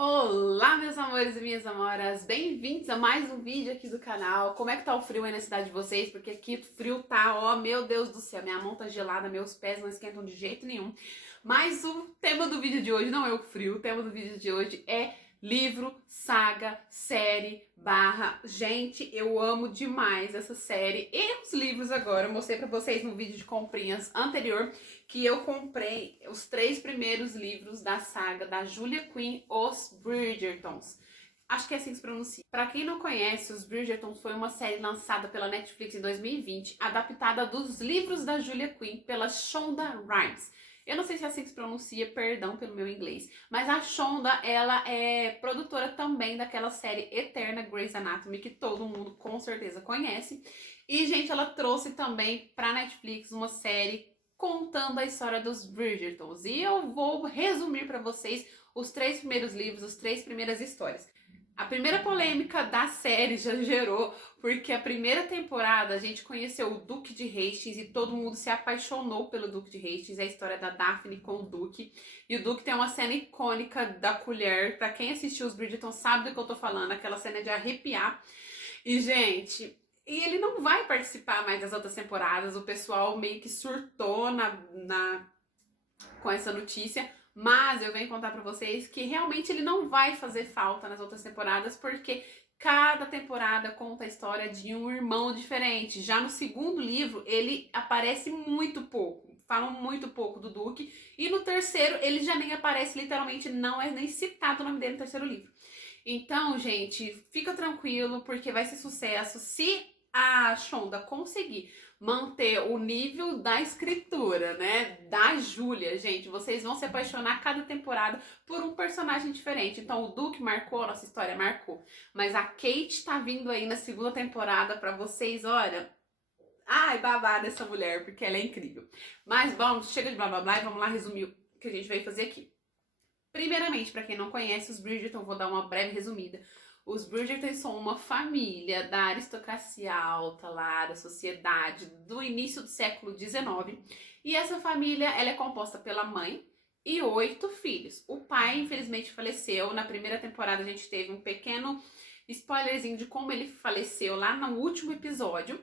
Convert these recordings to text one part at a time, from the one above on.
Olá, meus amores e minhas amoras, bem-vindos a mais um vídeo aqui do canal. Como é que tá o frio aí na cidade de vocês? Porque aqui o frio tá, ó, meu Deus do céu, minha mão tá gelada, meus pés não esquentam de jeito nenhum. Mas o tema do vídeo de hoje não é o frio, o tema do vídeo de hoje é livro, saga, série, barra. Gente, eu amo demais essa série e os livros agora. Eu mostrei pra vocês no vídeo de comprinhas anterior que eu comprei os 3 primeiros livros da saga da Julia Quinn, Os Bridgertons. Acho que é assim que se pronuncia. Pra quem não conhece, Os Bridgertons foi uma série lançada pela Netflix em 2020, adaptada dos livros da Julia Quinn pela Shonda Rhimes. Eu não sei se é assim que se pronuncia, perdão pelo meu inglês, mas a Shonda, ela é produtora também daquela série eterna Grey's Anatomy, que todo mundo com certeza conhece. E, gente, ela trouxe também pra Netflix uma série contando a história dos Bridgertons. E eu vou resumir para vocês os 3 primeiros livros, as 3 primeiras histórias. A primeira polêmica da série já gerou, porque a primeira temporada a gente conheceu o Duque de Hastings e todo mundo se apaixonou pelo Duque de Hastings, é a história da Daphne com o Duque. E o Duque tem uma cena icônica da colher, pra quem assistiu os Bridgerton sabe do que eu tô falando, aquela cena de arrepiar. E, gente, e ele não vai participar mais das outras temporadas, o pessoal meio que surtou com essa notícia, mas eu venho contar pra vocês que realmente ele não vai fazer falta nas outras temporadas, porque cada temporada conta a história de um irmão diferente. Já no segundo livro, ele aparece muito pouco, falam muito pouco do Duque, e no terceiro ele já nem aparece, literalmente não é nem citado o nome dele no terceiro livro. Então, gente, fica tranquilo, porque vai ser sucesso. Se a Shonda conseguir manter o nível da escritura, né, da Júlia, gente, vocês vão se apaixonar cada temporada por um personagem diferente. Então, o Duke marcou, a nossa história marcou, mas a Kate tá vindo aí na segunda temporada pra vocês, olha. Ai, babá dessa mulher, porque ela é incrível. Mas vamos, chega de blá blá blá e vamos lá resumir o que a gente veio fazer aqui. Primeiramente, para quem não conhece os Bridgerton, vou dar uma breve resumida. Os Bridgerton são uma família da aristocracia alta lá, da sociedade, do início do século XIX. E essa família, ela é composta pela mãe e 8 filhos. O pai, infelizmente, faleceu. Na primeira temporada, a gente teve um pequeno spoilerzinho de como ele faleceu lá no último episódio.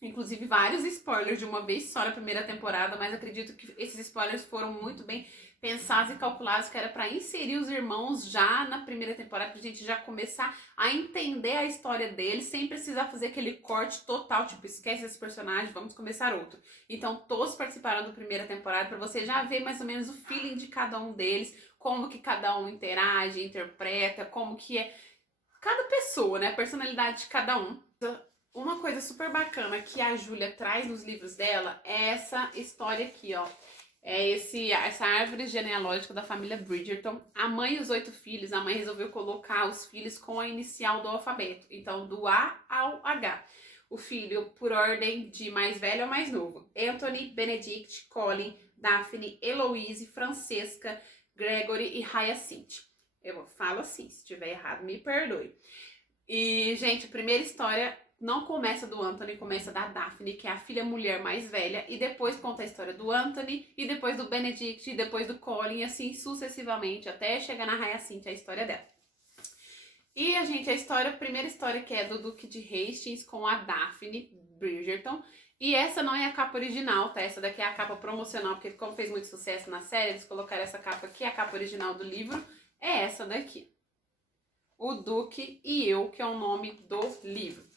Inclusive, vários spoilers de uma vez só na primeira temporada, mas acredito que esses spoilers foram muito bem pensados e calculados, que era para inserir os irmãos já na primeira temporada, pra gente já começar a entender a história deles, sem precisar fazer aquele corte total, tipo, esquece esse personagem, vamos começar outro. Então, todos participaram da primeira temporada, para você já ver mais ou menos o feeling de cada um deles, como que cada um interage, interpreta, como que é cada pessoa, né, a personalidade de cada um. Uma coisa super bacana que a Júlia traz nos livros dela é essa história aqui, ó. É essa árvore genealógica da família Bridgerton. A mãe e os 8 filhos, a mãe resolveu colocar os filhos com a inicial do alfabeto. Então, do A ao H. O filho, por ordem de mais velho ao mais novo. Anthony, Benedict, Colin, Daphne, Eloise, Francesca, Gregory e Hyacinth. Eu falo assim, se estiver errado, me perdoe. E, gente, a primeira história não começa do Anthony, começa da Daphne, que é a filha mulher mais velha, e depois conta a história do Anthony, e depois do Benedict, e depois do Colin, e assim sucessivamente, até chegar na Hyacinth, a história dela. E a primeira história que é do Duque de Hastings com a Daphne Bridgerton, e essa não é a capa original, tá? Essa daqui é a capa promocional, porque como fez muito sucesso na série, eles colocaram essa capa aqui, a capa original do livro é essa daqui. O Duque e Eu, que é o nome do livro.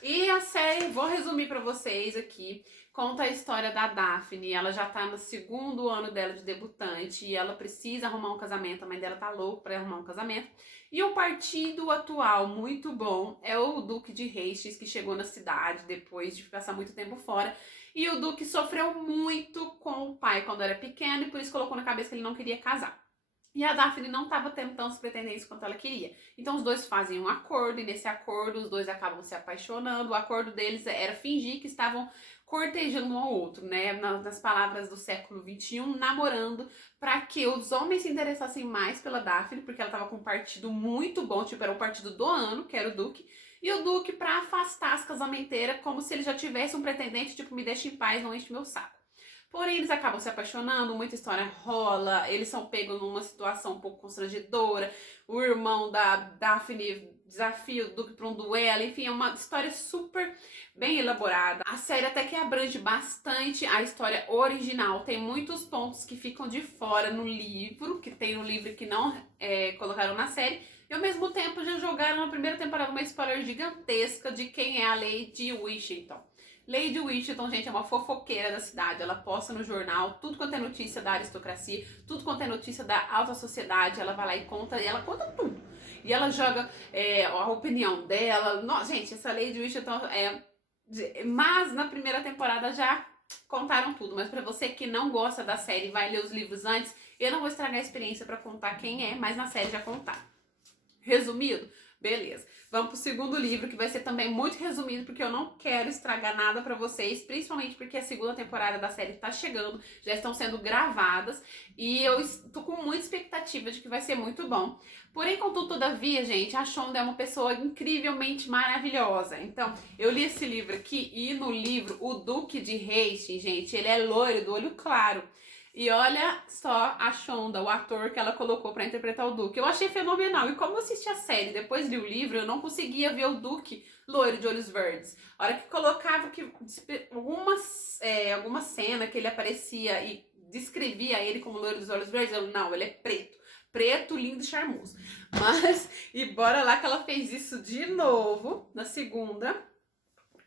E a série, vou resumir pra vocês aqui, conta a história da Daphne. Ela já tá no segundo ano dela de debutante e ela precisa arrumar um casamento, a mãe dela tá louca pra arrumar um casamento. E o partido atual, muito bom, é o Duque de Hastings, que chegou na cidade depois de passar muito tempo fora. E o Duque sofreu muito com o pai quando era pequeno e por isso colocou na cabeça que ele não queria casar. E a Daphne não estava tendo tantos pretendentes quanto ela queria. Então os dois fazem um acordo, e nesse acordo os dois acabam se apaixonando. O acordo deles era fingir que estavam cortejando um ao outro, né? Nas palavras do século XXI, namorando, para que os homens se interessassem mais pela Daphne, porque ela estava com um partido muito bom, tipo, era o partido do ano, que era o Duque. E o Duque para afastar as casamenteiras, como se ele já tivesse um pretendente, tipo, me deixa em paz, não enche meu saco. Porém, eles acabam se apaixonando, muita história rola, eles são pegos numa situação um pouco constrangedora, o irmão da Daphne desafia o Duque para um duelo, enfim, é uma história super bem elaborada. A série até que abrange bastante a história original, tem muitos pontos que ficam de fora no livro, que tem no livro que não colocaram na série, e ao mesmo tempo já jogaram na primeira temporada uma spoiler gigantesca de quem é a Lady Whittington. Lady Whittington, gente, é uma fofoqueira da cidade. Ela posta no jornal tudo quanto é notícia da aristocracia, tudo quanto é notícia da alta sociedade. Ela vai lá e ela conta tudo. E ela joga a opinião dela. Nossa, gente, essa Lady Whittington Mas na primeira temporada já contaram tudo. Mas pra você que não gosta da série e vai ler os livros antes, eu não vou estragar a experiência pra contar quem é, mas na série já contaram. Resumido? Beleza. Vamos pro segundo livro, que vai ser também muito resumido, porque eu não quero estragar nada pra vocês, principalmente porque a segunda temporada da série tá chegando, já estão sendo gravadas, e eu tô com muita expectativa de que vai ser muito bom. Porém, contudo, todavia, gente, a Shonda é uma pessoa incrivelmente maravilhosa. Então, eu li esse livro aqui, e no livro, o Duque de Hastings, gente, ele é loiro, do olho claro. E olha só a Shonda, o ator que ela colocou pra interpretar o Duque. Eu achei fenomenal. E como eu assisti a série, depois li o livro, eu não conseguia ver o Duque loiro de olhos verdes. A hora que colocava que alguma cena que ele aparecia e descrevia ele como loiro dos olhos verdes, eu, não, ele é preto. Preto, lindo e charmoso. Mas, e bora lá que ela fez isso de novo, na segunda.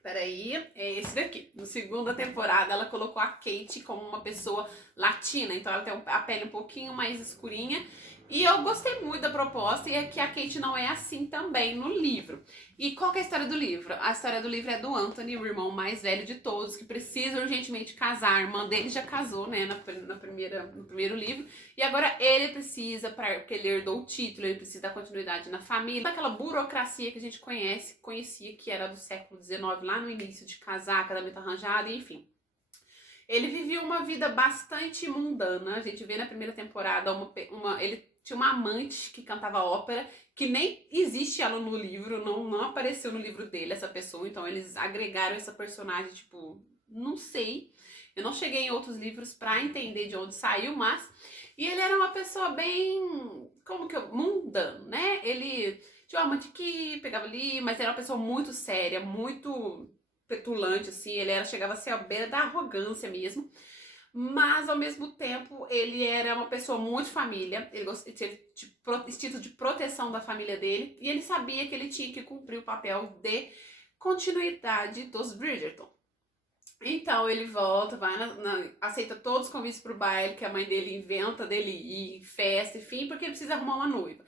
Peraí, é esse daqui. Na segunda temporada, ela colocou a Kate como uma pessoa latina. Então, ela tem a pele um pouquinho mais escurinha. E eu gostei muito da proposta. E é que a Kate não é assim também no livro. E qual que é a história do livro? A história do livro é do Anthony, o irmão mais velho de todos, que precisa urgentemente casar. A irmã dele já casou, né, no primeiro livro. E agora ele precisa, porque ele herdou o título, ele precisa dar continuidade na família. Aquela burocracia que a gente conhecia, que era do século XIX, lá no início, de casar, casamento arranjado, enfim. Ele vivia uma vida bastante mundana. A gente vê na primeira temporada ele tinha uma amante que cantava ópera, que nem existe ela no livro, não apareceu no livro dele essa pessoa, então eles agregaram essa personagem, tipo, não sei. Eu não cheguei em outros livros pra entender de onde saiu, mas... E ele era uma pessoa bem... mundano, né? Ele tinha uma amante que pegava ali, mas era uma pessoa muito séria, muito petulante, assim. Chegava a ser a beira da arrogância mesmo. Mas, ao mesmo tempo, ele era uma pessoa muito família, ele tinha instinto de proteção da família dele, e ele sabia que ele tinha que cumprir o papel de continuidade dos Bridgerton. Então ele volta, vai aceita todos os convites pro baile que a mãe dele inventa dele ir, festa, enfim, porque ele precisa arrumar uma noiva.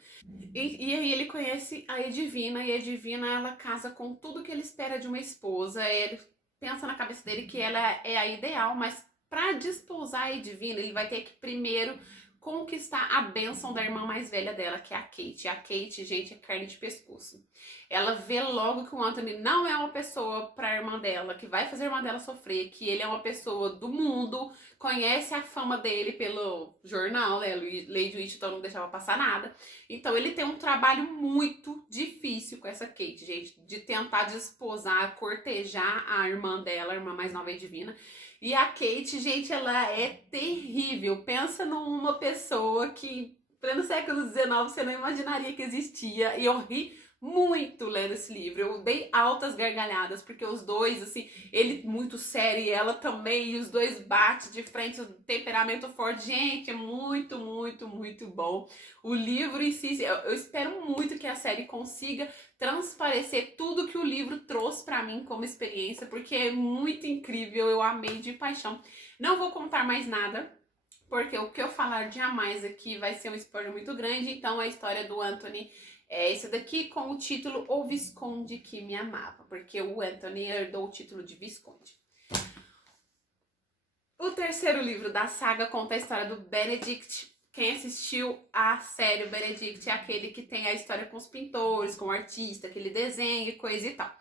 E aí ele conhece a Edwina, e a Edwina, ela casa com tudo que ele espera de uma esposa. Ele pensa na cabeça dele que ela é a ideal, mas para desposar a Edwina, ele vai ter que primeiro conquistar a bênção da irmã mais velha dela, que é a Kate. A Kate, gente, é carne de pescoço. Ela vê logo que o Anthony não é uma pessoa pra irmã dela, que vai fazer a irmã dela sofrer, que ele é uma pessoa do mundo, conhece a fama dele pelo jornal, né? Lady Whittington não deixava passar nada. Então ele tem um trabalho muito difícil com essa Kate, gente, de tentar desposar, cortejar a irmã dela, a irmã mais nova e divina. E a Kate, gente, ela é terrível. Pensa numa pessoa que, em pleno século XIX, você não imaginaria que existia. E eu ri muito lendo esse livro. Eu dei altas gargalhadas, porque os dois, assim, ele muito sério e ela também, e os dois batem de frente, o temperamento forte. Gente, é muito, muito, muito bom. O livro em si, eu espero muito que a série consiga transparecer tudo que o livro trouxe pra mim como experiência, porque é muito incrível, eu amei de paixão. Não vou contar mais nada, porque o que eu falar de a mais aqui vai ser um spoiler muito grande. Então a história do Anthony é esse daqui, com o título O Visconde que Me Amava, porque o Anthony herdou o título de Visconde. O terceiro livro da saga conta a história do Benedict. Quem assistiu a série, o Benedict é aquele que tem a história com os pintores, com o artista, que ele desenha e coisa e tal.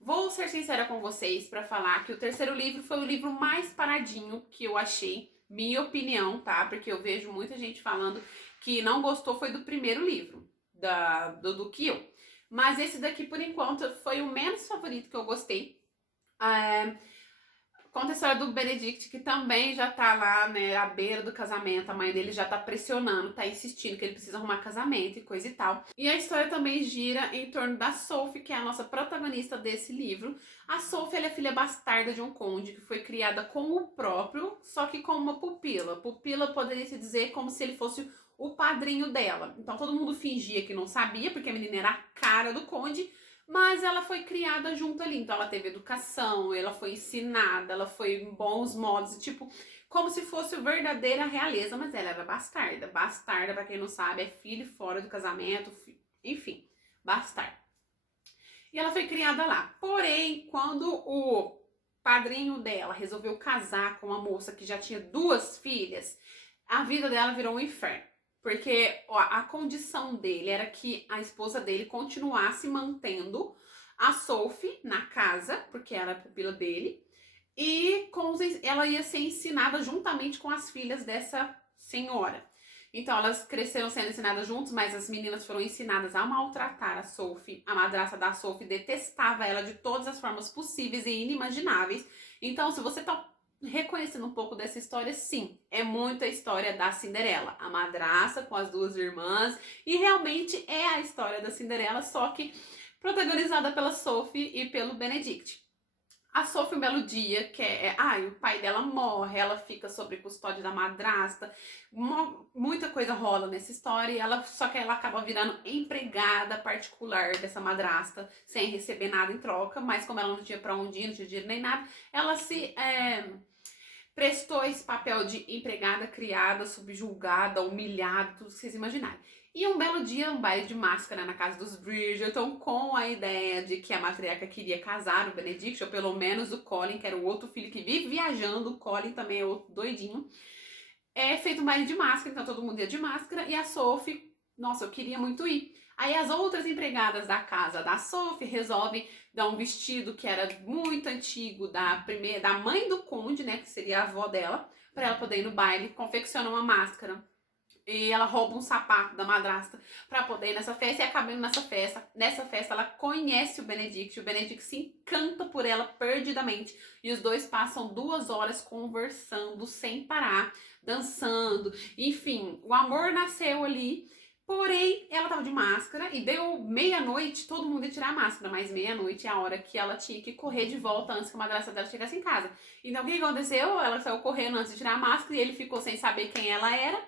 Vou ser sincera com vocês para falar que o terceiro livro foi o livro mais paradinho que eu achei, minha opinião, tá? Porque eu vejo muita gente falando que não gostou foi do primeiro livro, do que eu. Mas esse daqui, por enquanto, foi o menos favorito que eu gostei. Conta a história do Benedict, que também já tá lá, né, à beira do casamento. A mãe dele já tá pressionando, tá insistindo que ele precisa arrumar casamento e coisa e tal. E a história também gira em torno da Sophie, que é a nossa protagonista desse livro. A Sophie, ela é filha bastarda de um conde, que foi criada com o próprio, só que com uma pupila. Pupila poderia se dizer como se ele fosse o padrinho dela. Então todo mundo fingia que não sabia, porque a menina era a cara do conde, mas ela foi criada junto ali, então ela teve educação, ela foi ensinada, ela foi em bons modos, tipo, como se fosse verdadeira realeza, mas ela era bastarda. Bastarda, pra quem não sabe, é filho fora do casamento, enfim, bastarda. E ela foi criada lá. Porém, quando o padrinho dela resolveu casar com uma moça que já tinha 2 filhas, a vida dela virou um inferno. Porque ó, a condição dele era que a esposa dele continuasse mantendo a Sophie na casa, porque era a pupila dele, e ela ia ser ensinada juntamente com as filhas dessa senhora. Então elas cresceram sendo ensinadas juntos, mas as meninas foram ensinadas a maltratar a Sophie. A madrasta da Sophie detestava ela de todas as formas possíveis e inimagináveis. Então, se você tá reconhecendo um pouco dessa história, sim, é muito a história da Cinderela, a madrasta com as 2 irmãs, e realmente é a história da Cinderela, só que protagonizada pela Sophie e pelo Benedict. A Sophie, um belo dia, o pai dela morre, ela fica sob custódia da madrasta, muita coisa rola nessa história, e só que ela acaba virando empregada particular dessa madrasta, sem receber nada em troca, mas como ela não tinha pra onde ir, não tinha dinheiro nem nada, ela se prestou esse papel de empregada, criada, subjugada, humilhada, tudo que vocês imaginarem. E um belo dia, um baile de máscara na casa dos Bridgerton, com a ideia de que a matriarca queria casar o Benedict, ou pelo menos o Colin, que era o outro filho que vive viajando, o Colin também é outro doidinho. É feito um baile de máscara, então todo mundo ia de máscara, e a Sophie, nossa, eu queria muito ir. Aí as outras empregadas da casa da Sophie resolvem dar um vestido que era muito antigo da mãe do conde, né, que seria a avó dela, para ela poder ir no baile, confecciona uma máscara. E ela rouba um sapato da madrasta pra poder ir nessa festa, e acabando nessa festa. Nessa festa ela conhece o Benedict se encanta por ela perdidamente. E os dois passam 2 horas conversando sem parar, dançando. Enfim, o amor nasceu ali. Porém, ela tava de máscara e deu meia-noite, todo mundo ia tirar a máscara, mas meia-noite é a hora que ela tinha que correr de volta antes que a madrasta dela chegasse em casa. Então o que aconteceu? Ela saiu correndo antes de tirar a máscara e ele ficou sem saber quem ela era.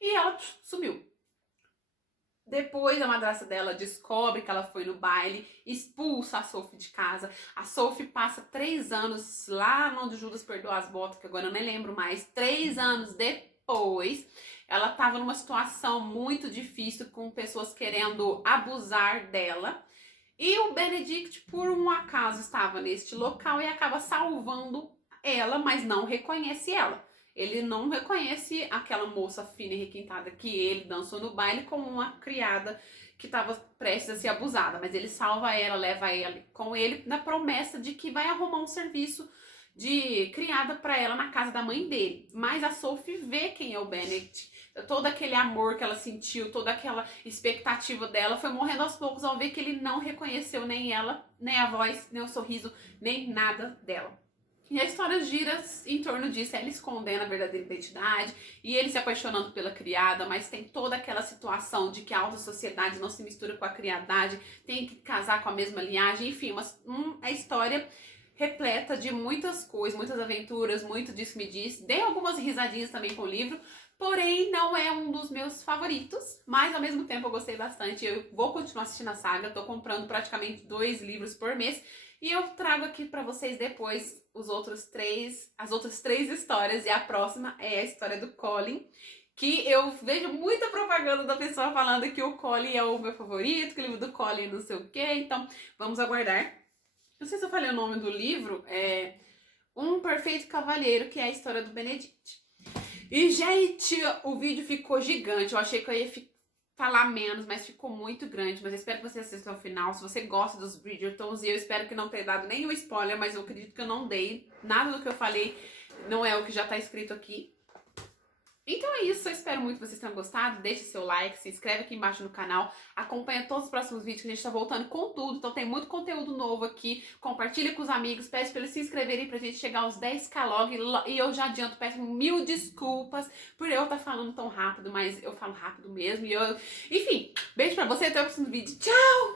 E ela sumiu. Depois a madrasta dela descobre que ela foi no baile, expulsa a Sophie de casa. A Sophie passa 3 anos lá onde Judas perdeu as botas, que agora eu nem lembro mais. 3 anos depois, ela estava numa situação muito difícil, com pessoas querendo abusar dela. E o Benedict, por um acaso, estava neste local e acaba salvando ela, mas não reconhece ela. Ele não reconhece aquela moça fina e requintada que ele dançou no baile como uma criada que estava prestes a ser abusada. Mas ele salva ela, leva ela com ele na promessa de que vai arrumar um serviço de criada para ela na casa da mãe dele. Mas a Sophie vê quem é o Benedict. Todo aquele amor que ela sentiu, toda aquela expectativa dela foi morrendo aos poucos ao ver que ele não reconheceu nem ela, nem a voz, nem o sorriso, nem nada dela. E a história gira em torno disso, ela escondendo a verdadeira identidade e ele se apaixonando pela criada, mas tem toda aquela situação de que a alta sociedade não se mistura com a criadade, tem que casar com a mesma linhagem, enfim, a história repleta de muitas coisas, muitas aventuras, muito diz-me-diz. Dei algumas risadinhas também com o livro, porém não é um dos meus favoritos, mas ao mesmo tempo eu gostei bastante. Eu vou continuar assistindo a saga, tô comprando praticamente 2 livros por mês. E eu trago aqui pra vocês depois as outras 3 histórias. E a próxima é a história do Colin, que eu vejo muita propaganda da pessoa falando que o Colin é o meu favorito, que o livro do Colin não sei o quê. Então, vamos aguardar. Não sei se eu falei o nome do livro, é Um Perfeito Cavalheiro, que é a história do Benedict. E, gente, o vídeo ficou gigante. Eu achei que eu ia falar menos, mas ficou muito grande. Mas eu espero que você assista ao final. Se você gosta dos Bridgertons, e eu espero que não tenha dado nenhum spoiler, mas eu acredito que eu não dei. Nada do que eu falei não é o que já tá escrito aqui. Então é isso, eu espero muito que vocês tenham gostado, deixe seu like, se inscreve aqui embaixo no canal, acompanha todos os próximos vídeos que a gente tá voltando com tudo, então tem muito conteúdo novo aqui, compartilha com os amigos, pede pra eles se inscreverem pra gente chegar aos 10k logo, e eu já adianto, peço 1000 desculpas por eu estar falando tão rápido, mas eu falo rápido mesmo, enfim, beijo pra você, até o próximo vídeo, tchau!